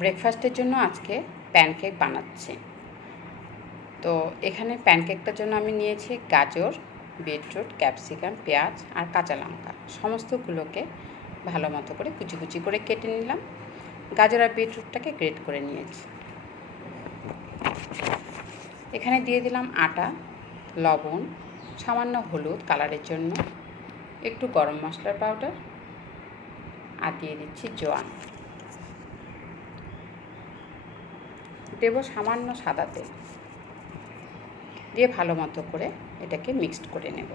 ব্রেকফাস্টের জন্য আজকে প্যানকেক বানাচ্ছি। তো এখানে প্যানকেকটার জন্য আমি নিয়েছি গাজর বিটরুট ক্যাপসিকাম পেঁয়াজ আর কাঁচা লঙ্কা। সমস্তগুলোকে ভালো মতো করে কুচি কুচি করে কেটে নিলাম। গাজর আর বিটরুটটাকে গ্রেট করে নিয়েছি। এখানে দিয়ে দিলাম আটা, লবণ, সামান্য হলুদ কালারের জন্য, একটু গরম মশলার পাউডার আর দিয়ে দিচ্ছি জোয়ান। দেব সামান্য সাদা তেল দিয়ে ভালো মতো করে এটাকে মিক্সড করে নেব।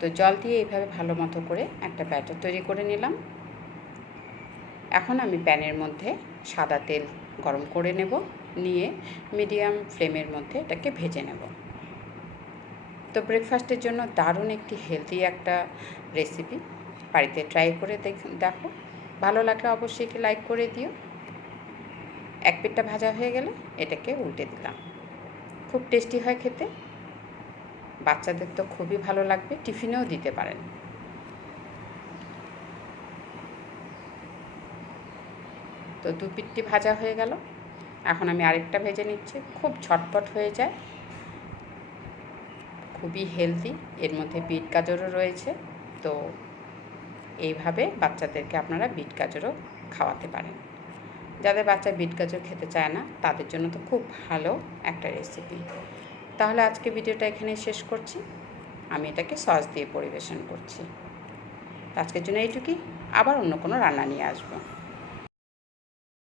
তো জল দিয়ে এইভাবে ভালো মতো করে একটা ব্যাটার তৈরি করে নিলাম। এখন আমি প্যানের মধ্যে সাদা তেল গরম করে নেব। নিয়ে মিডিয়াম ফ্লেমের মধ্যে এটাকে ভেজে নেব। তো ব্রেকফাস্টের জন্য দারুণ একটি হেলদি একটা রেসিপি বাড়িতে ট্রাই করে দেখ, দেখো। ভালো লাগলে অবশ্যই একটি লাইক করে দিও। এক পিঠটা ভাজা হয়ে গেলে এটাকে উল্টে দিলাম। খুব টেস্টি হয় খেতে। বাচ্চাদের তো খুবই ভালো লাগবে, টিফিনেও দিতে পারেন। তো দু পিঠটি ভাজা হয়ে গেল। এখন আমি আরেকটা ভেজে নিচ্ছি। খুব ঝটপট হয়ে যায়। খুবই হেলদি এর মধ্যে বিট গাজরও রয়েছে। তো এইভাবে বাচ্চাদেরকে আপনারা বিট গাজরও খাওয়াতে পারেন। যাদের বাচ্চা বিট গাজর খেতে চায় না, তাদের জন্য তো খুব ভালো একটা রেসিপি তাহলে আজকে ভিডিওটা এখানে শেষ করছি। আমি এটাকে সস দিয়ে পরিবেশন করছি। আজকের জন্য এইটুকুই। আবার অন্য কোনো রান্না নিয়ে আসব।